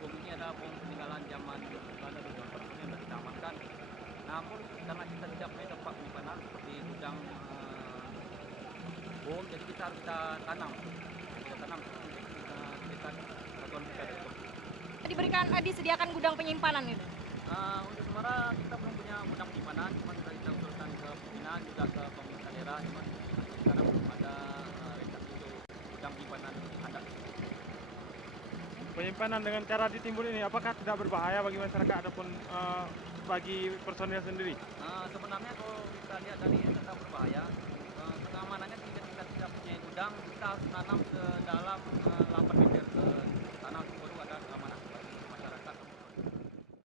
bom ini adalah bom peninggalan zaman Belanda dan zaman Perang Dunia yang sudah kita amankan. Namun karena kita tidak punya tempat penyimpanan seperti gudang bom, jadi kita tanam. Kita tanam dekat satuan kita dekat. Disediakan gudang penyimpanan itu. Untuk sementara kita belum punya gudang penyimpanan, cuma kita usulkan ke pimpinan juga ke pemerintah daerah, cuma sekarang belum ada rencana untuk gudang penyimpanan ada. Penyimpanan dengan cara ditimbun ini apakah tidak berbahaya bagi masyarakat ataupun bagi personil sendiri? Sebenarnya kalau kita lihat dari tetap berbahaya, pengamanannya jika kita tidak punya gudang, kita harus nanam ke dalam 8 meter.